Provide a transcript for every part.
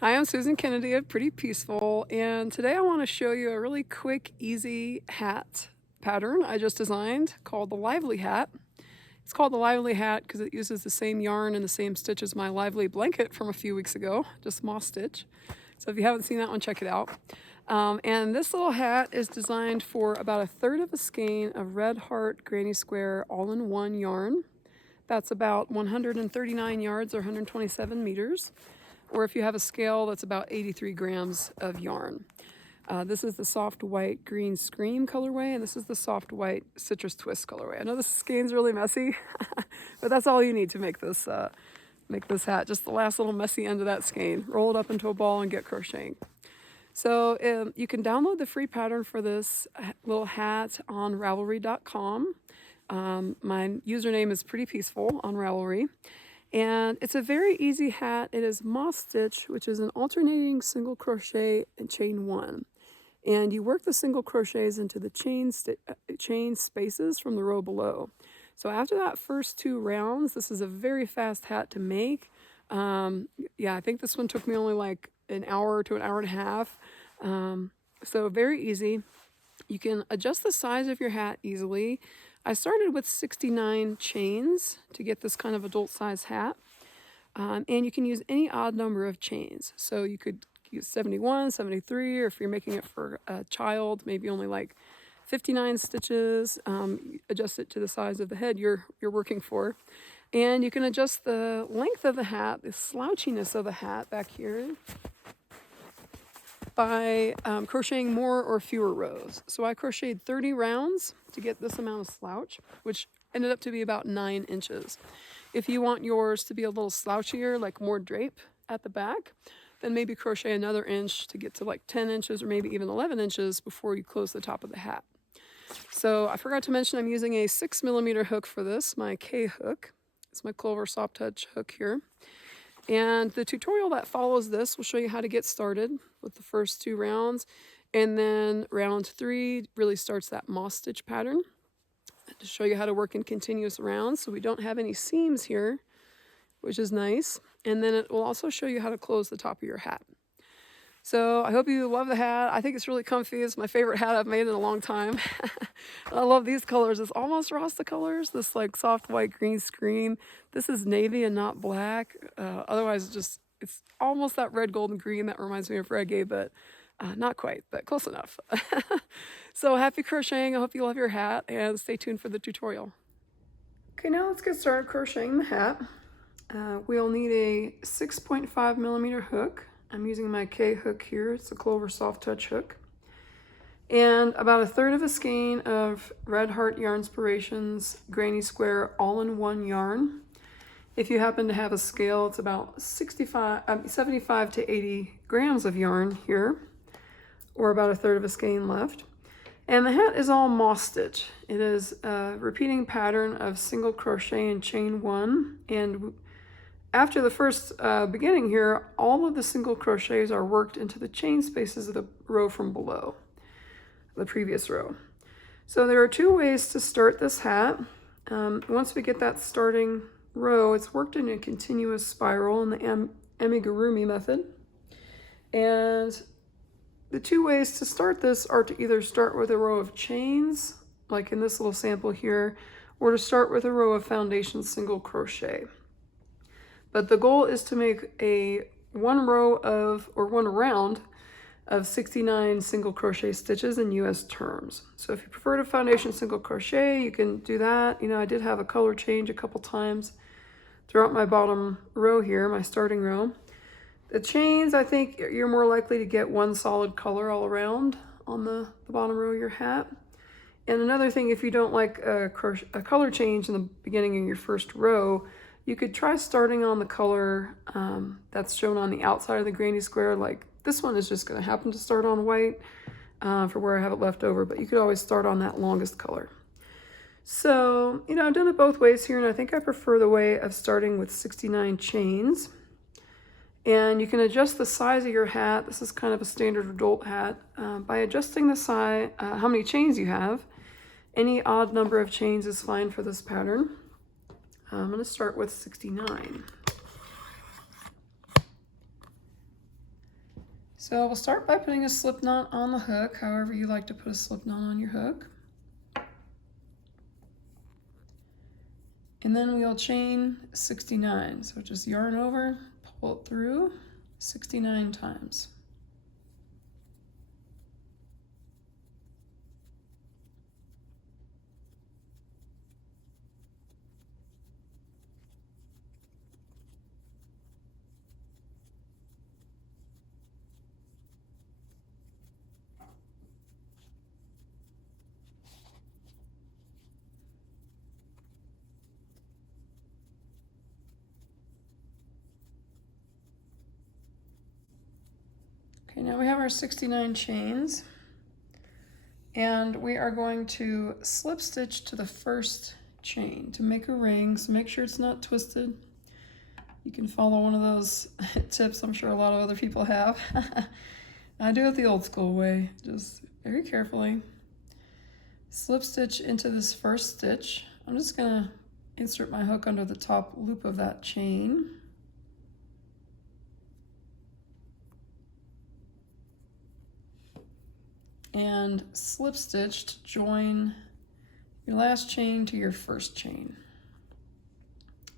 Hi, I'm Susan Kennedy of Pretty Peaceful, and today I want to show you a really quick, easy hat pattern I just designed called the Lively Hat. It's called the Lively Hat because it uses the same yarn and the same stitch as my Lively blanket from a few weeks ago, just moss stitch. So if you haven't seen that one, check it out. And this little hat is designed for about 1/3 of a skein of Red Heart Granny Square all-in-one yarn. That's about 139 yards or 127 meters. Or if you have a scale, that's about 83 grams of yarn. This is the soft white green scream colorway, and this is the soft white citrus twist colorway. I know this skein's really messy, but that's all you need to make this hat. Just the last little messy end of that skein. Roll it up into a ball and get crocheting. So you can download the free pattern for this little hat on Ravelry.com. My username is Pretty Peaceful on Ravelry. And it's a very easy hat. It is moss stitch, which is an alternating single crochet and chain one. And you work the single crochets into the chain spaces from the row below. So after that first 2 rounds, this is a very fast hat to make. Yeah, I think this one took me only like an hour to an hour and a half. So very easy. You can adjust the size of your hat easily. I started with 69 chains to get this kind of adult size hat. And you can use any odd number of chains. So you could use 71, 73, or if you're making it for a child, maybe only like 59 stitches. Adjust it to the size of the head you're working for. And you can adjust the length of the hat, the slouchiness of the hat back here, by crocheting more or fewer rows. So I crocheted 30 rounds to get this amount of slouch, which ended up to be about 9 inches. If you want yours to be a little slouchier, like more drape at the back, then maybe crochet another inch to get to like 10 inches or maybe even 11 inches before you close the top of the hat. So I forgot to mention I'm using a 6mm hook for this, my K hook. It's my Clover Soft Touch hook here. And the tutorial that follows this will show you how to get started with the first 2 rounds. And then round 3 really starts that moss stitch pattern to show you how to work in continuous rounds. So we don't have any seams here, which is nice. And then it will also show you how to close the top of your hat. So I hope you love the hat. I think it's really comfy. It's my favorite hat I've made in a long time. I love these colors. It's almost Rasta colors, this like soft white green scream. This is navy and not black. Otherwise, it's almost that red, gold, and green that reminds me of reggae, but not quite, but close enough. So happy crocheting. I hope you love your hat, and stay tuned for the tutorial. Okay, now let's get started crocheting the hat. We'll need a 6.5mm hook. I'm using my K hook here. It's the Clover Soft Touch hook. And about 1/3 of a skein of Red Heart Yarnspirations Granny Square all-in-one yarn. If you happen to have a scale, it's about 75 to 80 grams of yarn here, or about 1/3 of a skein left. And the hat is all moss stitch. It is a repeating pattern of single crochet and chain one. And after the first beginning here, all of the single crochets are worked into the chain spaces of the row from below, the previous row. So there are 2 ways to start this hat. Once we get that starting row, it's worked in a continuous spiral in the amigurumi method. And the 2 ways to start this are to either start with a row of chains, like in this little sample here, or to start with a row of foundation single crochet. But the goal is to make one round of 69 single crochet stitches in US terms. So if you prefer to foundation single crochet, you can do that. You know, I did have a color change a couple times throughout my bottom row here, my starting row. The chains, I think you're more likely to get one solid color all around on the bottom row of your hat. And another thing, if you don't like a color change in the beginning of your first row, you could try starting on the color that's shown on the outside of the granny square. Like this one is just going to happen to start on white for where I have it left over, but you could always start on that longest color. So, you know, I've done it both ways here, and I think I prefer the way of starting with 69 chains. And you can adjust the size of your hat. This is kind of a standard adult hat by adjusting the size, how many chains you have. Any odd number of chains is fine for this pattern. I'm going to start with 69. So we'll start by putting a slip knot on the hook, however you like to put a slip knot on your hook. And then we'll chain 69. So just yarn over, pull it through 69 times. Okay, now we have our 69 chains, and we are going to slip stitch to the first chain to make a ring, so make sure it's not twisted. You can follow one of those tips I'm sure a lot of other people have. I do it the old school way, just very carefully. Slip stitch into this first stitch. I'm just gonna insert my hook under the top loop of that chain. And slip stitch to join your last chain to your first chain.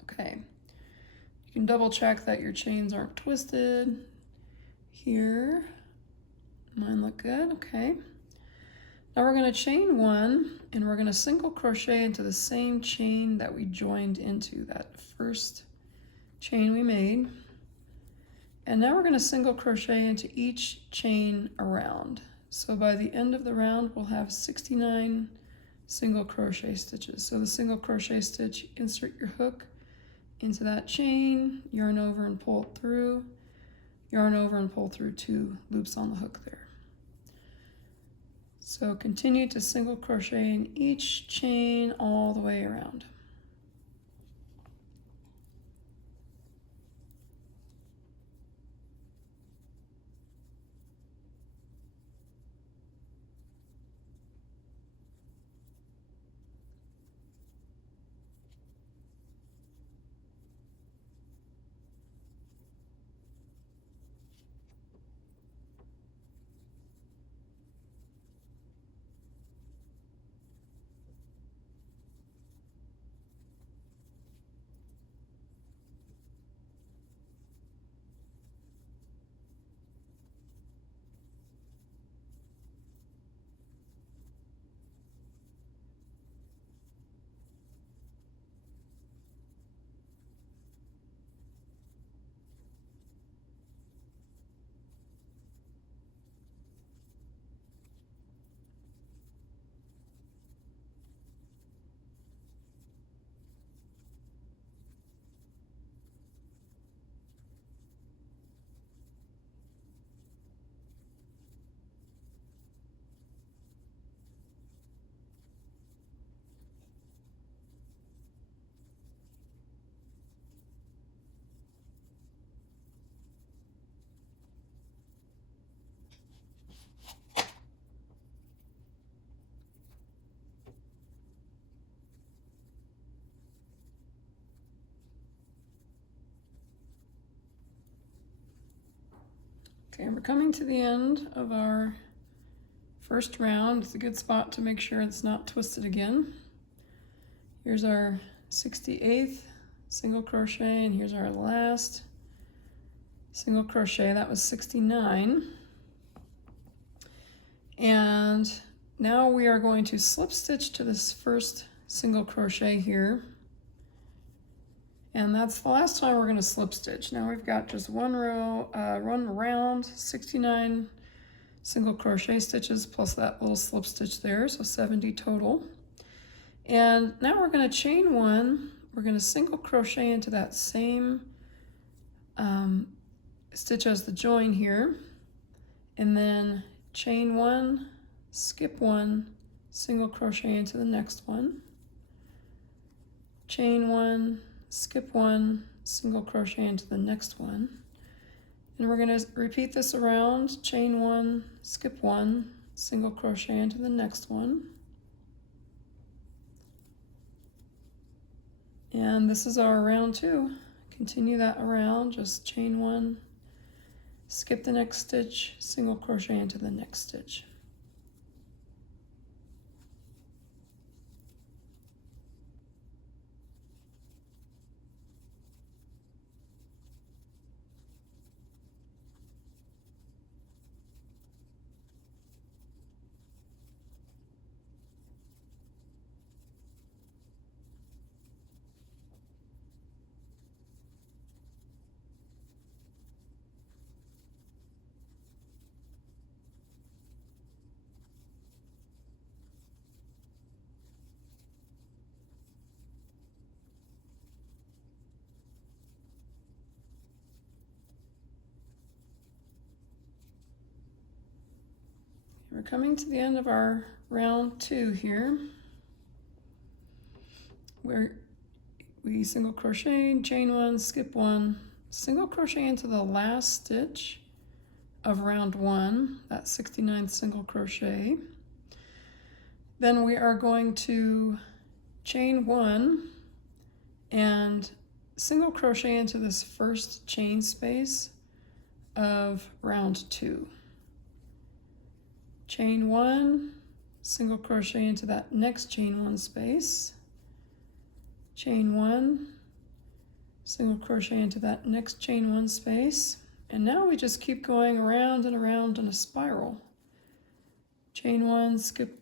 Okay, you can double check that your chains aren't twisted here. Mine look good, okay. Now we're going to chain one, and we're going to single crochet into the same chain that we joined into, that first chain we made. And now we're going to single crochet into each chain around. So by the end of the round, we'll have 69 single crochet stitches. So the single crochet stitch, insert your hook into that chain, yarn over and pull it through, yarn over and pull through 2 loops on the hook there. So continue to single crochet in each chain all the way around. Okay, we're coming to the end of our first round. It's a good spot to make sure it's not twisted again. Here's our 68th single crochet, and here's our last single crochet. That was 69. And now we are going to slip stitch to this first single crochet here. And that's the last time we're going to slip stitch. Now we've got just one row, run around, 69 single crochet stitches plus that little slip stitch there, so 70 total. And now we're going to chain one. We're going to single crochet into that same stitch as the join here, and then chain one, skip one, single crochet into the next one, chain one, skip one, single crochet into the next one, and we're going to repeat this around, chain one, skip one, single crochet into the next one, and this is our round 2. Continue that around, just chain one, skip the next stitch, single crochet into the next stitch. We're coming to the end of our round 2 here, where we single crochet, chain 1, skip 1, single crochet into the last stitch of round 1, that 69th single crochet. Then we are going to chain 1 and single crochet into this first chain space of round 2. Chain 1, single crochet into that next chain 1 space, chain 1, single crochet into that next chain 1 space, and now we just keep going around and around in a spiral. Chain 1, skip,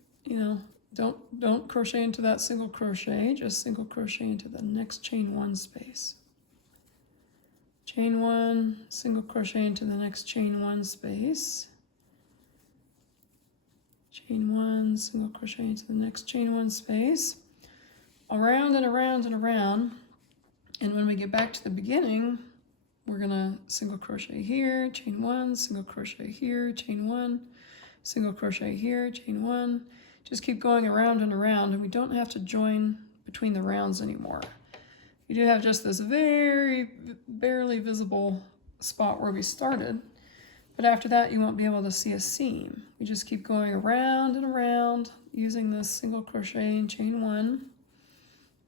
don't crochet into that single crochet, just single crochet into the next chain 1 space. Chain 1, single crochet into the next chain 1 space. Chain 1, single crochet into the next chain 1 space, around and around and around. And when we get back to the beginning, we're gonna single crochet here, chain 1, single crochet here, chain 1, single crochet here, chain 1. Just keep going around and around, and we don't have to join between the rounds anymore. We do have just this very barely visible spot where we started. But after that, you won't be able to see a seam. We just keep going around and around using this single crochet and chain 1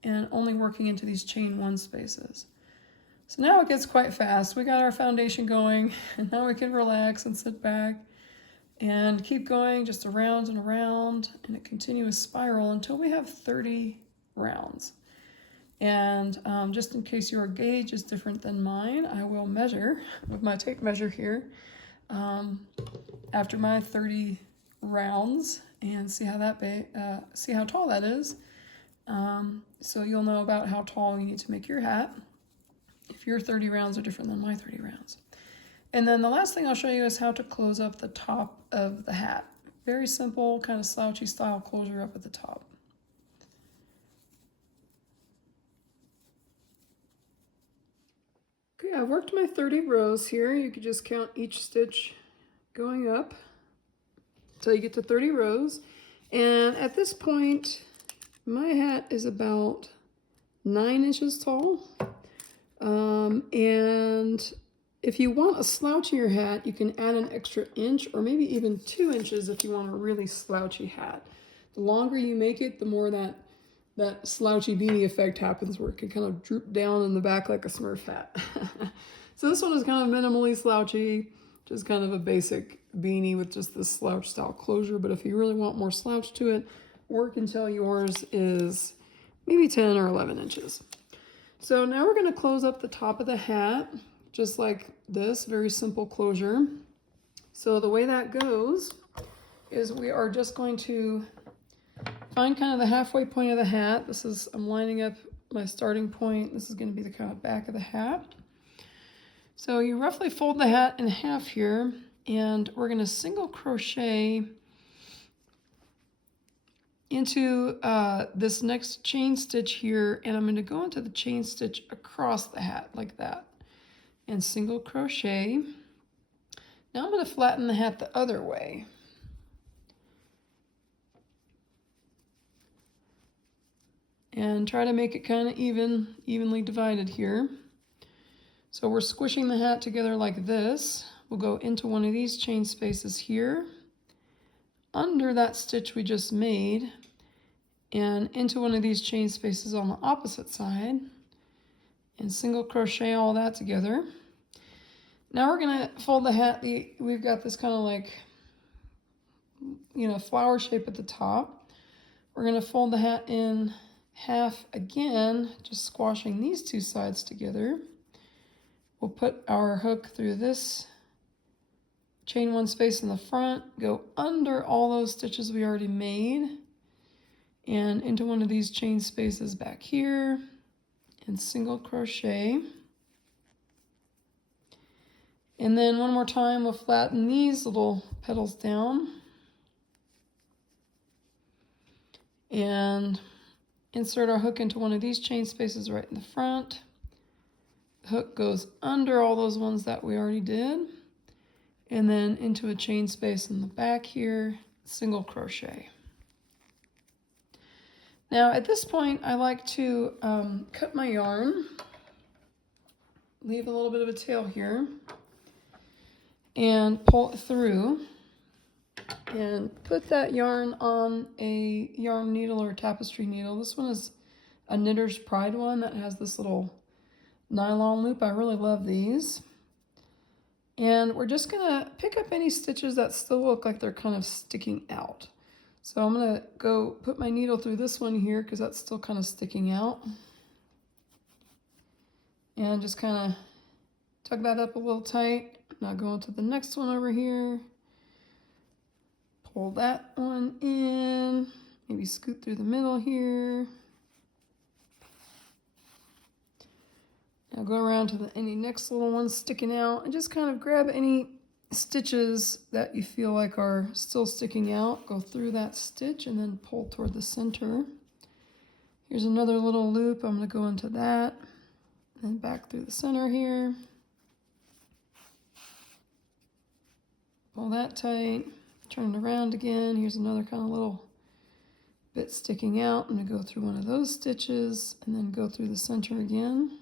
and only working into these chain 1 spaces. So now it gets quite fast. We got our foundation going, and now we can relax and sit back and keep going just around and around in a continuous spiral until we have 30 rounds. And just in case your gauge is different than mine, I will measure with my tape measure here after my 30 rounds and see how tall that is. So you'll know about how tall you need to make your hat if your 30 rounds are different than my 30 rounds. And then the last thing I'll show you is how to close up the top of the hat. Very simple, kind of slouchy style closure up at the top. Okay, I've worked my 30 rows here. You could just count each stitch going up until you get to 30 rows. And at this point, my hat is about 9 inches tall. And if you want a slouchier hat, you can add an extra inch or maybe even 2 inches if you want a really slouchy hat. The longer you make it, the more that slouchy beanie effect happens where it can kind of droop down in the back like a Smurf hat. So this one is kind of minimally slouchy, just kind of a basic beanie with just this slouch style closure. But if you really want more slouch to it, work until yours is maybe 10 or 11 inches. So now we're going to close up the top of the hat, just like this, very simple closure. So the way that goes is we are just going to find kind of the halfway point of the hat. I'm lining up my starting point. This is going to be the kind of back of the hat. So you roughly fold the hat in half here, and we're going to single crochet into this next chain stitch here, and I'm going to go into the chain stitch across the hat like that and single crochet. Now I'm going to flatten the hat the other way. And try to make it kind of evenly divided here. So we're squishing the hat together like this. We'll go into one of these chain spaces here, under that stitch we just made, and into one of these chain spaces on the opposite side, and single crochet all that together. Now we're gonna fold the hat. We've got this kind of like, you know, flower shape at the top. We're gonna fold the hat in half again, just squashing these two sides together. We'll put our hook through this, chain one space in the front, go under all those stitches we already made, and into one of these chain spaces back here, and single crochet. And then one more time, we'll flatten these little petals down and insert our hook into one of these chain spaces right in the front. The hook goes under all those ones that we already did, and then into a chain space in the back here, single crochet. Now at this point, I like to cut my yarn, leave a little bit of a tail here, and pull it through, and put that yarn on a yarn needle or tapestry needle. This one is a Knitter's Pride one that has this little nylon loop. I really love these. And we're just gonna pick up any stitches that still look like they're kind of sticking out. So I'm gonna go put my needle through this one here because that's still kind of sticking out. And just kind of tug that up a little tight. Now go into the next one over here. Pull that one in. Maybe scoot through the middle here. Now go around to any next little one sticking out and just kind of grab any stitches that you feel like are still sticking out. Go through that stitch and then pull toward the center. Here's another little loop. I'm going to go into that and back through the center here. Pull that tight, turn it around again. Here's another kind of little bit sticking out. I'm going to go through one of those stitches and then go through the center again.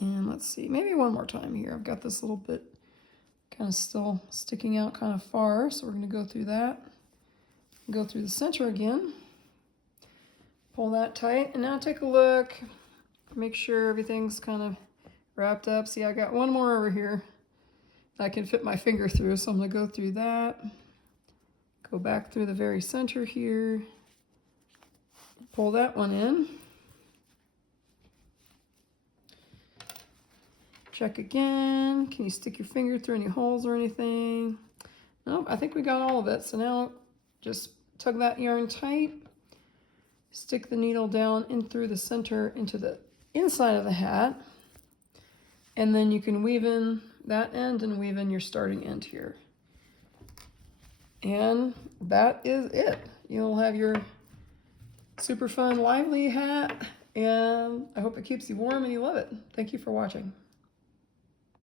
And let's see, maybe one more time here. I've got this little bit kind of still sticking out kind of far, so we're going to go through that. Go through the center again. Pull that tight, and now take a look. Make sure everything's kind of wrapped up. See, I got one more over here I can fit my finger through, so I'm going to go through that. Go back through the very center here. Pull that one in. Check again. Can you stick your finger through any holes or anything? Nope, I think we got all of it. So now just tug that yarn tight. Stick the needle down in through the center into the inside of the hat. And then you can weave in that end and weave in your starting end here. And that is it. You'll have your super fun, lively hat. And I hope it keeps you warm and you love it. Thank you for watching.